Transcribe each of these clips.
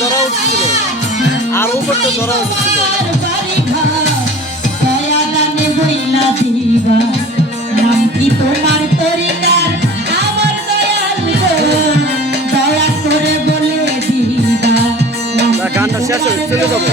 ধরা উঠছিল আর উপর তো ধরা উঠছিল তোমার তরিকার আমার দয়াল দয়া করে বলে দিবা গানটা শেষ হয়ে চলে যাবো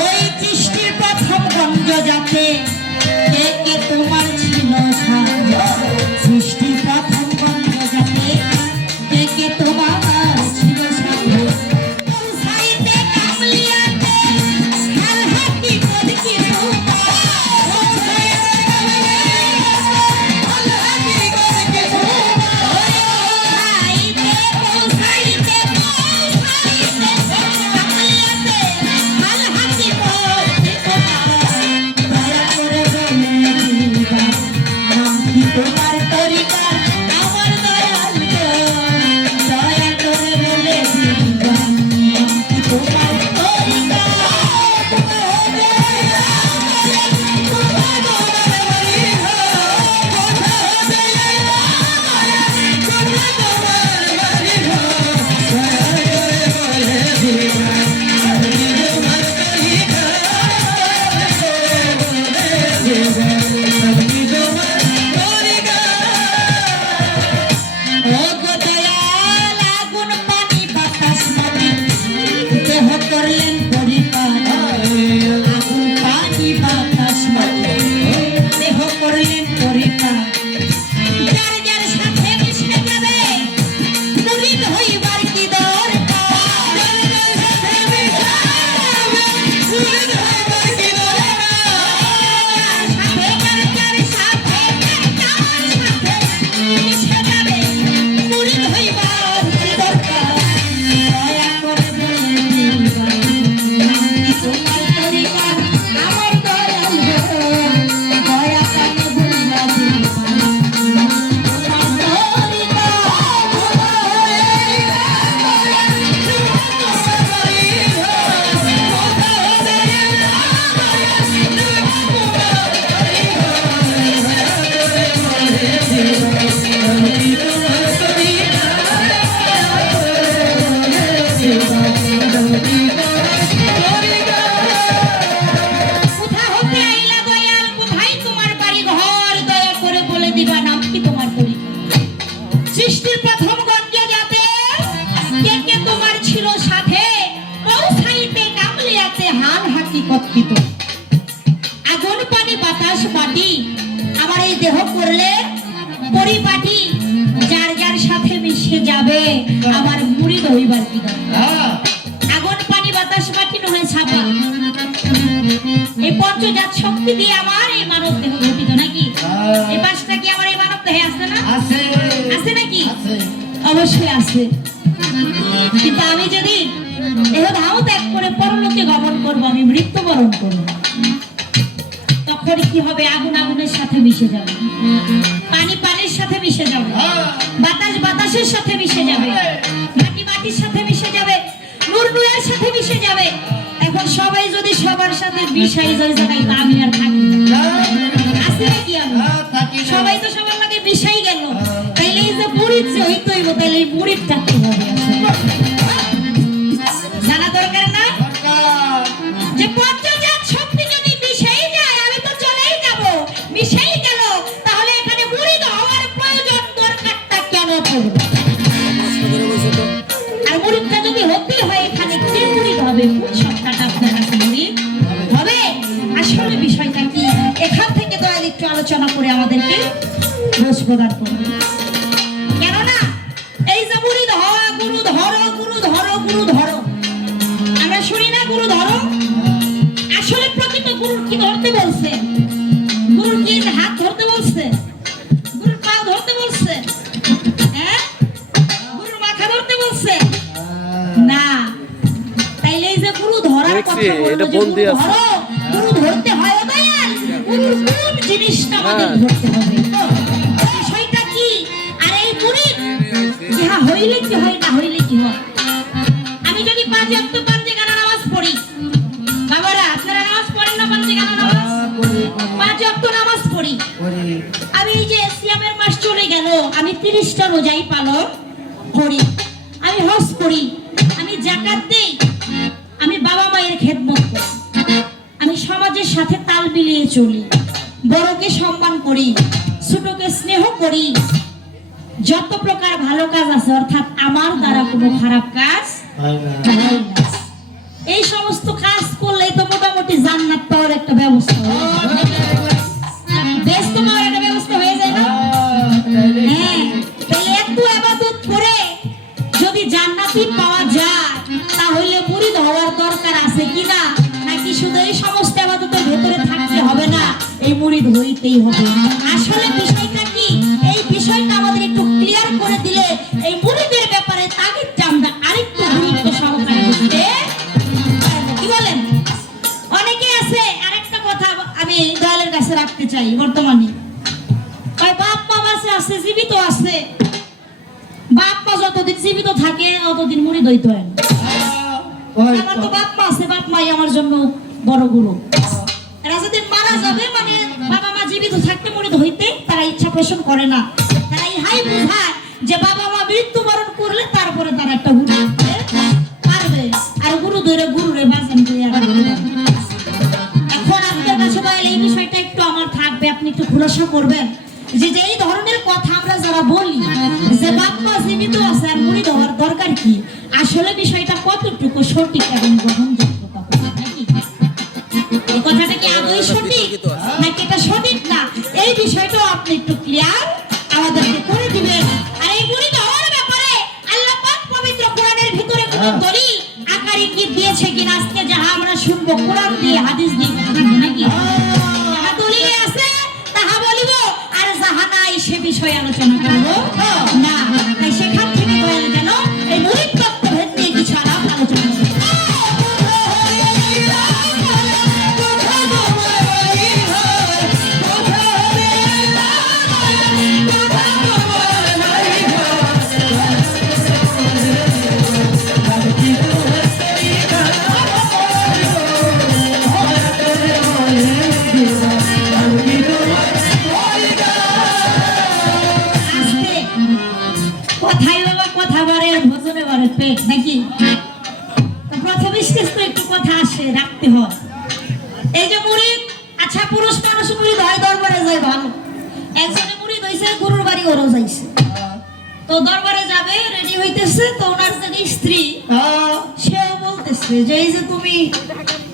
ওই সৃষ্টির প্রথম গন্ধ যাতে কে কে তোমার ছিল সৃষ্টির প্রথম গন্ধ যাতে কে কে তোমার ছিল সাথে সাইতে কামলিয়াতে হাল হাতি পদ কি তোমার তরিকার আমার দয়াল দয়া করে বলে দিবা তোমার তরিকা সৃষ্টির প্রথম গঞ্জ যাতে কে কে তোমার ছিল সাথে পৌঁছাইতে কামলিয়াতে হাল হাকিকত কিত আগুন পানি বাতাস মাটি আমার এই দেহ করলে পরিপাটি যার যার সাথে মিশে যাবে আমার মুড়ি হইবার কি আগুন পানি বাতাস মাটি নয় ছাপা এই পঞ্চজাত শক্তি দিয়ে আমার এই মানব দেহ গঠিত নাকি এই পাঁচটা কি আমার এই মানব দেহে আছে না আছে আছে নাকি অবশ্যই আছে কিন্তু আমি যদি দেহ ধাম ত্যাগ করে পরলোকে গমন করব আমি মৃত্যুবরণ করব তখন কি হবে আগুন আগুনের সাথে মিশে যাবে পানি পানির সাথে মিশে যাবে বাতাস বাতাসের সাথে মিশে যাবে মাটি মাটির সাথে মিশে যাবে নূর নূরের সাথে মিশে যাবে এখন সবাই যদি সবার সাথে মিশাই যায় জায়গায় আমি আর থাকি আছে নাকি আমি সবাই তো সবার লাগে মিশাই গেল তাইলে এই যে মুড়িদ যে হইতে হইব তাইলে এই মুড়িদ থাকতে হবে জানা দরকার না যে পঞ্চজাত শক্তি যদি মিশাই যায় আমি তো চলেই যাব মিশাই গেল তাহলে এখানে মুড়িদ হওয়ার প্রয়োজন দরকারটা কেন পড়বে আর মুড়িদটা যদি হতে হয় এখানে কি মুড়িদ হবে কোন সত্তাটা আপনার কাছে মুড়িদ হবে আসলে বিষয়টা কি এখান থেকে দয়াল একটু আলোচনা করে আমাদেরকে রস প্রদান করবে কেননা এই যে মুড়িদ হওয়া গুরু ধরো গুরু ধরো গুরু ধরো আমরা শুনি না গুরু ধরো আসলে প্রকৃত গুরুর কি ধরতে বলছে গুরুর কি হাত ধরতে বলছে গুরুর পা দেখছি, এটা বন্দি আছে। গুরু ধরতে হয় ও দয়াল, গুরুর কোন জিনিসটা আমাদের ধরতে হবে, বিষয়টা কি? আর এই মুরিদ ইহা হইলে কি হয়, না হইলে কি হয়? আমি যদি 5 ওয়াক্ত পাঞ্জেগানা নামাজ পড়ি, বাবারা আপনারা নামাজ পড়েন না? পাঞ্জেগানা নামাজ 5 ওয়াক্ত নামাজ পড়ি, আমি এই যে সিয়ামের মাস চলে গেল, আমি 30টা রোজাই পালন করি, আমি হজ করি, আমি যাকাত দেই, আমি বাবা মায়ের খেদমত করি, আমি সমাজের সাথে তাল মিলিয়ে চলি, বড়কে সম্মান করি, ছোটকে স্নেহ করি, যত প্রকার ভালো কাজ আছে, অর্থাৎ আমার দ্বারা কোনো খারাপ কাজ হয় না। এই সমস্ত কাজ করলেই তো মোটামুটি জান্নাত পাওয়ার একটা ব্যবস্থা হয়, ব্যস্ত পাওয়ার একটা ব্যবস্থা হয়ে যায় না? হ্যাঁ, তাহলে একটু ইবাদত করে যদি জান্নাতি পাওয়া যায়, তাহলে মুরিদ হওয়ার দরকার আছে কিনা, নাকি শুধু এই সমস্ত ইবাদতের ভেতরে থাকতে হবে না, এই মুরিদ হইতেই হবে? আসলে বিষয়টা কি, এই বিষয়টা আমাদের একটু ক্লিয়ার করে দিলে এই মুরিদের ব্যাপারে তাগিদটা আমরা আরেকটু গুরুত্ব সহকারে বুঝতে পারবো। কি বলেন? অনেকে আছে, আরেকটা কথা আমি দয়ালের কাছে রাখতে চাই, বর্তমানে বাপ মা বাঁচে আছে, জীবিত আছে, বাপ মা যতদিন জীবিত থাকে ততদিন মুরিদ হইতে হয় না। আমার তো বাপ মা আছে, বাপ মাই আমার জন্য বড় গুরু। এরা যেদিন মারা যাবে, মানে বাবা মা জীবিত থাকতে মুরিদ হইতে তারা ইচ্ছা পোষণ করে না, তারা ইহাই বোঝায় যে বাবা মা মৃত্যুবরণ করলে তারপরে তারা একটা গুরু হতে পারবে, আর গুরু ধরে গুরুরে বাজান দিয়ে আর এখন আপনার কাছে দয়াল এই বিষয়টা একটু আমার থাকবে, আপনি একটু খুলাসা করবেন যে এই ধরনের কথা আমরা যারা বলি যে বাপ মা জীবিত আছে আর মুরিদ হওয়ার দরকার কি, আসলে বিষয়টা কতটুকু সঠিক এবং গ্রহণযোগ্য, নাকি এই কথাটা কি আদৌ সঠিক নাকি এটা সঠিক না, এই বিষয়টাও আপনি একটু ক্লিয়ার আমাদেরকে করে দিবেন। আর এই মুরিদ হওয়ার ব্যাপারে আল্লাহ পাক পবিত্র কোরআনের ভিতরে কোন দলিল আকার ইঙ্গিত দিয়েছে কিনা, আজকে যাহা আমরা শুনবো কোরআন দিয়ে হাদিস দিয়ে, নাকি যাহা দলিলে আছে তাহা বলিব, আর যাহা নাই সে বিষয়ে আলোচনা করবো না। তাই সেখান থেকে দয়াল যেন এই মুরিদ তত্ত্বভেদ নিয়ে কিছু আলাপ আলোচনা করবো। কথাই বাবা কথা বাড়ে, ভোজনে বাড়ে পেট, নাকি? প্রথমে তো একটু কথা আসে, রাখতে হয়। এই যে মুরিদ, আচ্ছা পুরুষ মানুষ মুরিদ হয়, দরবারে যায় ভালো, একজনে মুরিদ হইছে, গুরুর বাড়ি ওরও যাইছে, তো দরবারে যাবে, রেডি হইতেছে, তো ওনার যে স্ত্রী সেও বলতেছে যে এই যে তুমি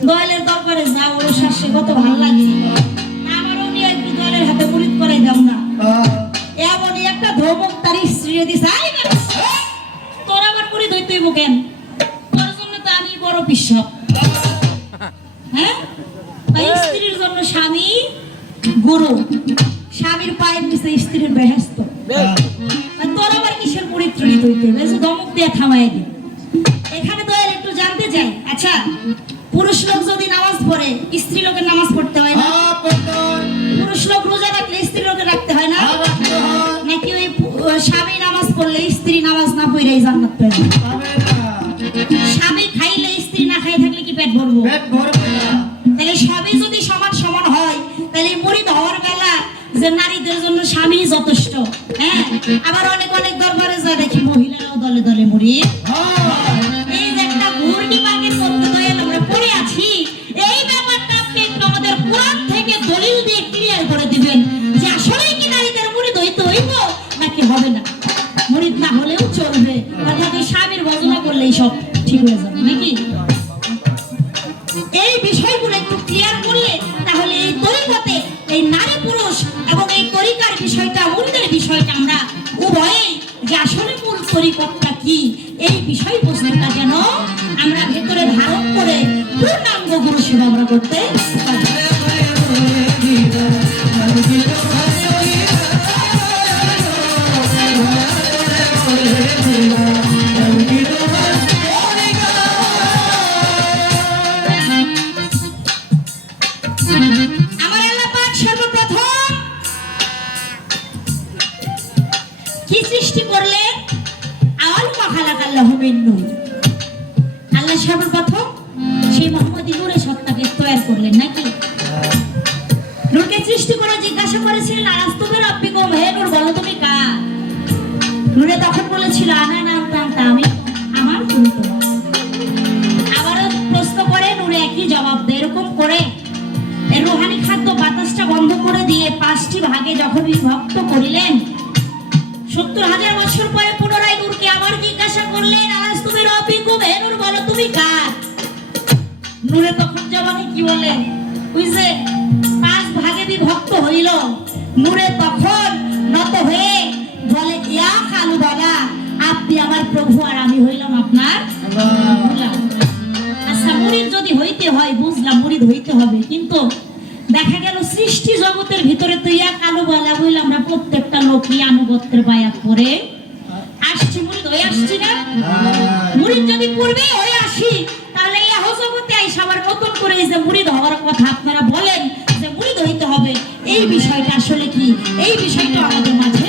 দয়ালের দরবারে যাও, ওর শাসে কত ভালো লাগে, আমারও নিয়ে একটু দয়ালের হাতে মুরিদ করাই দাও না। এমনই একটা ধমক তার স্ত্রী দিছে, তোর আবার মুরিদ হইতেই কেন, তোর জন্য তো আমি বড় পিসাব। হ্যাঁ, তাই স্ত্রীর জন্য স্বামী গুরু, স্বামীর পায়ের নিচে স্ত্রীর বেহেস্ত, তোর আবার কিসের মুরিদ টরিদ হইতে হবে, ধমক দিয়ে থামাই দিন। এখানে দয়াল একটু জানতে চাই, আচ্ছা পুরুষ লোক যদি নামাজ পড়ে, স্ত্রী লোকের নামাজ পড়তে হয় না? পুরুষ লোক রোজা রাখলে স্ত্রী লোকের রাখতে হয় না? নাকি ওই স্বামী নামাজ পড়লে স্ত্রী নামাজ না পড়লেই জান্নাত পাবে? স্বামী খাইলে স্ত্রী না খাই থাকলে কি পেট ভরবো? তাহলে সবই যদি সমান সমান হয়, তাহলে মুরিদ হওয়ার বেলা যে নারীদের জন্য স্বামী যথেষ্ট। হ্যাঁ, আবার অনেক অনেক দরবারে যা দেখি মহিলারাও দলে দলে মুরিদ। এই যে একটা ঘূর্ণি বাগের মধ্যে দয়াল আমরা পড়ে আছি, এই ব্যাপারটা আপনি একটু আমাদের কোরআন থেকে দলিল দিয়ে ক্লিয়ার করে দিবেন যে আসলে কি নারীদের মুরিদ হইতে হইব নাকি হবে না, মুরিদ না হলেও চলবে, অর্থাৎ ওই স্বামীর ভজনা করলেই সব ঠিক হয়ে যাবে, নাকি? এই বিষয়গুলো একটু ক্লিয়ার করলে তাহলে এই তরিকতে এই নারী পুরুষ এবং এই তরিকার বিষয়টা, মুরিদের বিষয়টা আমরা উভয়েই যে আসলে মূল তরিকতটা কি, এই বিষয়বস্তুটা যেন আমরা ভেতরে ধারণ করে পূর্ণাঙ্গ গুরু সেবা আমরা করতে পারি। কি সৃষ্টি করলেন? আল মাখালাকাল্লাহু মিন নূর। আল্লাহ সর্বপ্রথম সেই মোহাম্মদী নূরে সত্তাকে তৈরি করলেন নাকি? নূরকে সৃষ্টি করে জিজ্ঞাসা করেছিলেন আলাস্তুবি রাব্বিকুম, হে নূর বলো তুমি কার? নূরে তখন বলেছিল আনা নাম আমি, আমার তুমি তোমার। আবারও প্রশ্ন করে নূরে একই জবাব দেয়। এরকম করে এর রুহানি খাদ্য বাতাসটা বন্ধ করে দিয়ে 5টি ভাগে যখন বিভক্ত করিলেন, 70,000 বছর পরে পুনরায় নূরকে আবার জিজ্ঞাসা করলেন আলাস্তুবি রাব্বিকুম, হে নূর বলো তুমি কার? নূরে তখন জবাবে কি বলেন? ওই যে 5 ভাগে বিভক্ত হইল, নূরে তখন নত হয়ে বলে ইয়া কালু বাবা, আপনি আমার প্রভু আর আমি হইলাম আপনার গোলাম। আচ্ছা, মুরিদ যদি হইতে হয় বুঝলাম, মুরিদ হইতে হবে, কিন্তু দেখা গেল সৃষ্টি জগতের ভিতরে তো ইয়া কালু বালা হইলাম আমরা প্রত্যেকটা লোকই আনুগত্যের বায়াত করে আসছি, মুরিদ হয়ে আসছি না? মুরিদ যদি পূর্বে হয়ে আসি, তাহলে এই জগতে আইসা আবার নতুন করে এই যে মুরিদ হওয়ার কথা আপনারা বলেন যে মুরিদ হইতে হবে, এই বিষয়টা আসলে কি? এই বিষয়টা আমাদের মাঝে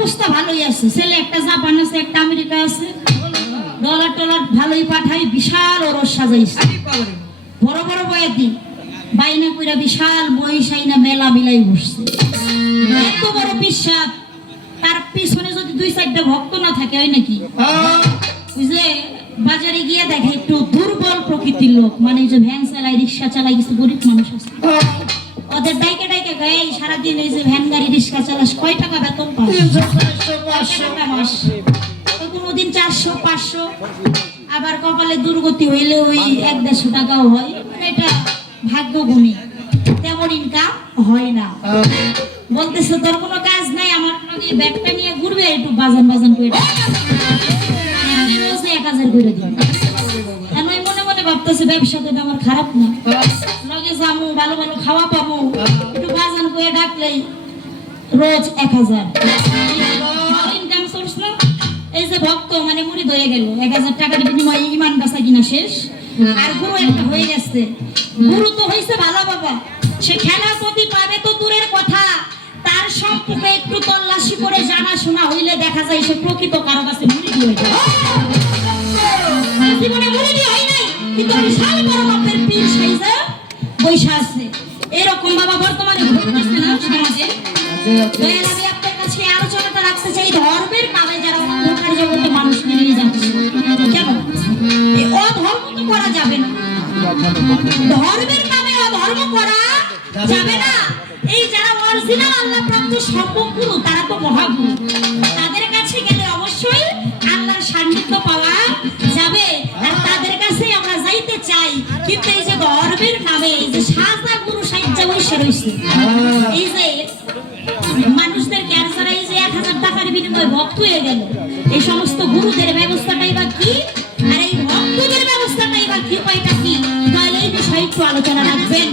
অবস্থা ভালোই আছে। ছেলে একটা জাপান আছে, একটা আমেরিকা আছে, ডলার টলার ভালোই পাঠাই, বিশাল ওরস সাজাইছে, বড় বড় বয়াতি বাইনা কইরা বিশাল বইসাইনা মেলা মিলাই বসছে। এত বড় পিসাব, তার পিছনে যদি 2-4টা ভক্ত না থাকে হয় নাকি? ওই যে বাজারে গিয়ে দেখে একটু দুর্বল প্রকৃতির লোক, মানে যে ভ্যান চালায়, রিক্সা চালায়, কিছু গরিব মানুষ আছে, ওদের ডাইকে ডাইকে গায়ে সারাদিন এই যে ভ্যান গাড়ি রিক্সা চালাস, কয় টাকা বেতন পাস? 300-500 মাস, কোনোদিন 400-500, আবার কপালে দুর্গতি হইলে ওই 1-150 টাকাও হয়। মানে এটা ভাগ্যগুণী, তেমন ইনকাম হয় না। বলতেছে তোর কোনো কাজ নাই, আমার ব্যাগটা নিয়ে ঘুরবে, একটু বাজান বাজান করে রোজ 1000 করে দিন। আমি মনে মনে ভাবতেছে ব্যবসা তো আমার খারাপ না, লগে যাবো, ভালো ভালো খাওয়া পাবো, একটু বাজান করে ডাকলেই রোজ 1000 ইনকাম সোর্স না। এই যে ভক্ত মানে মুড়ি ধরে গেল, 1000 টাকার বিনিময়ে ইমান বাঁচা কিনা শেষ। আর গুরু একটা হয়ে গেছে, গুরু তো হয়েছে ভালো বাবা, সে খেলার প্রতি পাবে তো দূরের কথা, তার সম্পর্কে একটু তল্লাশি করে জানাশোনা হইলে দেখা যায় সে প্রকৃত কারো কাছে মুড়ি হয়ে যায়। জীবনে মুড়ি হয় নাই, কিন্তু বিশাল বড় মাপের পীর সাইজা বৈশা আছে। এরকম বাবা বর্তমানে ঘটতেছে না সমাজে। আমি আপনার কাছে আলোচনাটা রাখতে চাই, ধর্মের নামে যারা অন্ধকার জগতে মানুষ নিয়ে যাচ্ছে, কেন এই অধর্ম তো করা যাবে না, ধর্মের নামে অধর্ম করা যাবে না। এই যারা অরিজিনাল আল্লাহ প্রাপ্ত সম্যক গুরু তারা তো মহাগুরু, তাদের কাছে গেলে অবশ্যই আল্লাহর সান্নিধ্য পাওয়া যাবে, আর তাদের কাছে আমরা যাইতে চাই। কিন্তু এই যে ধর্মের নামে এই যে সাজা গুরু সাহিত্য বসে রয়েছে, এই যে মানুষদের ক্যান্সার, এই যে 1000 টাকার বিনিময়ে ভক্ত হয়ে গেল, এই সমস্ত গুরুদের ব্যবস্থাটাই বা কি, আর এই ভক্তদের ব্যবস্থাটাই বা কি, উপায়টা কি? তাহলে এই বিষয়ে একটু আলোচনা রাখবেন।